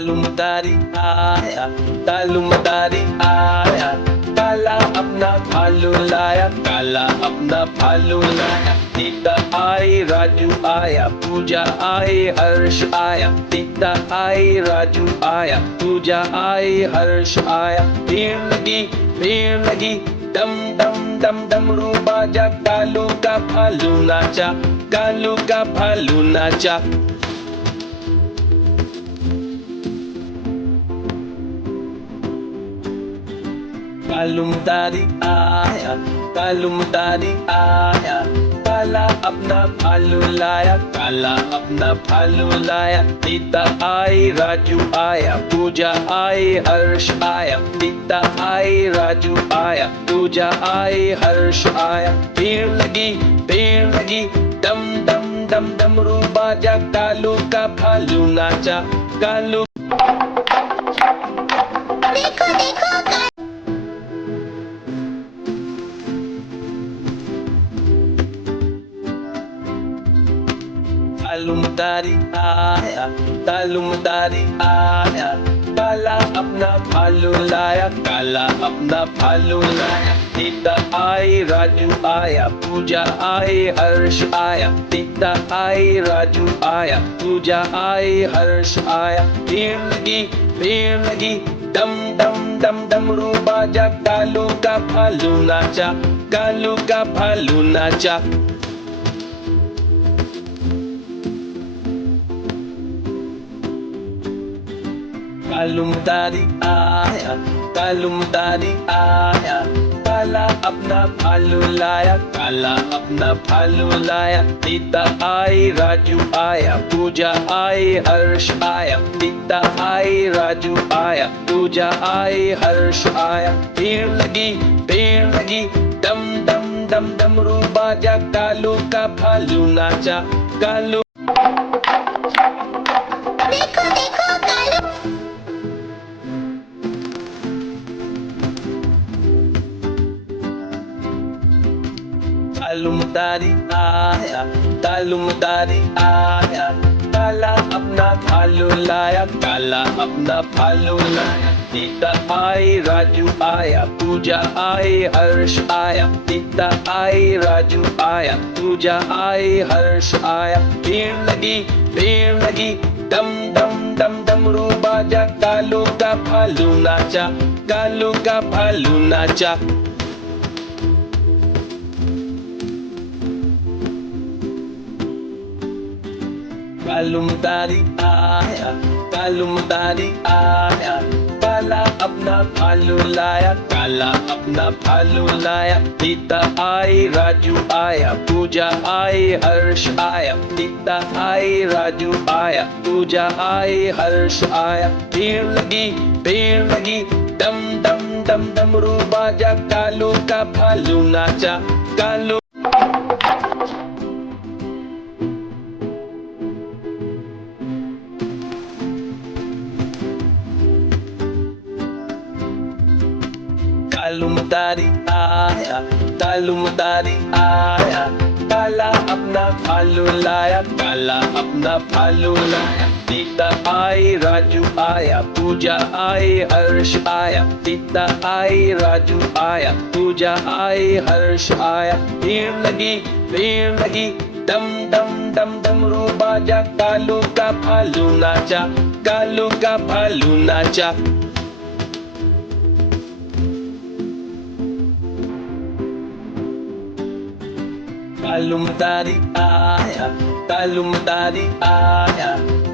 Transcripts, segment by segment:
कालू मदारी आया, कालू मदारी आया, काला अपना भालू लाया, काला अपना भालू लाया। सीता आई, राजू आया, पूजा आई, हर्ष आया। सीता आई, राजू आया, पूजा आई, हर्ष आया। भीड़ लगी, डम डम डम डमरू बाजा, कालू का भालू नाचा, कालू का भालू नाचा। कालू मदारी आया, कालू मदारी आया, काला अपना भालू लाया, काला अपना भालू लाया। सीता आई, राजू आया, पूजा आई, हर्ष आया। सीता आई, राजू आया, पूजा आई, हर्ष आया। भीड़ लगी, डम डम डम डमरू बाजा, कालू का भालू नाचा, कालू। देखो देखो कालू मदारी आया, कालू मदारी आया, काला अपना भालू लाया, काला अपना भालू लाया। सीता आई, राजू आया, पूजा आई, हर्ष आया। सीता आई, राजू आया, पूजा आई, हर्ष आया। भीड़ लगी, डम डम डम डमरू बाजा, कालू का भालू नाचा, कालू का भालू नाचा। कालू मदारी आया, कालू मदारी आया, काला अपना भालू लाया, काला अपना भालू लाया। सीता आई, राजू आया, पूजा आई, हर्ष आया। सीता आई, राजू आया, पूजा आई, हर्ष आया। भीड़ लगी, डम डम डम डमरू बाजा, कालू का भालू नाचा, कालू। देखो देखो कालू। कालू मदारी आया, कालू मदारी आया, काला अपना भालू लाया, काला अपना भालू लाया। सीता आई, राजू आया, पूजा आई, हर्ष आया। सीता आई, राजू आया, पूजा आई, हर्ष आया। भीड़ लगी, डम डम डम डमरू बाजा, कालू का भालू नाचा, कालू का भालू नाचा। कालू मदारी आया, कालू मदारी आया, काला अपना भालू लाया, काला अपना भालू लाया। सीता आई, राजू आया, पूजा आई, हर्ष आया। सीता आई, राजू आया, पूजा आई, हर्ष आया। भीड़ लगी, डम डम डम डमरू बाजा, कालू का भालू नाचा, कालू। कालू मदारी आया, कालू मदारी आया, काला अपना भालू लाया, काला अपना भालू लाया। सीता आई, राजू आया, पूजा आई, हर्ष आया। सीता आई, राजू आया, पूजा आई, हर्ष आया। भीड़ लगी, डम डम डम डमरू बाजा, कालू का भालू नाचा, कालू का भालू नाचा। कालू मदारी आया, कालू मदारी आया,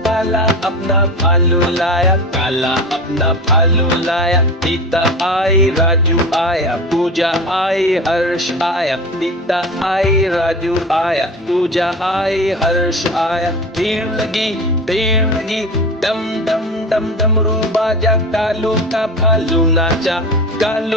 काला अपना भालू लाया, काला अपना भालू लाया। सीता आई, राजू आया, पूजा आई, हर्ष आया। सीता आई, राजू आया, पूजा आई, हर्ष आया। भीड़ लगी, डम डम डम डमरू बाजा, कालू का भालू नाचा, कालू।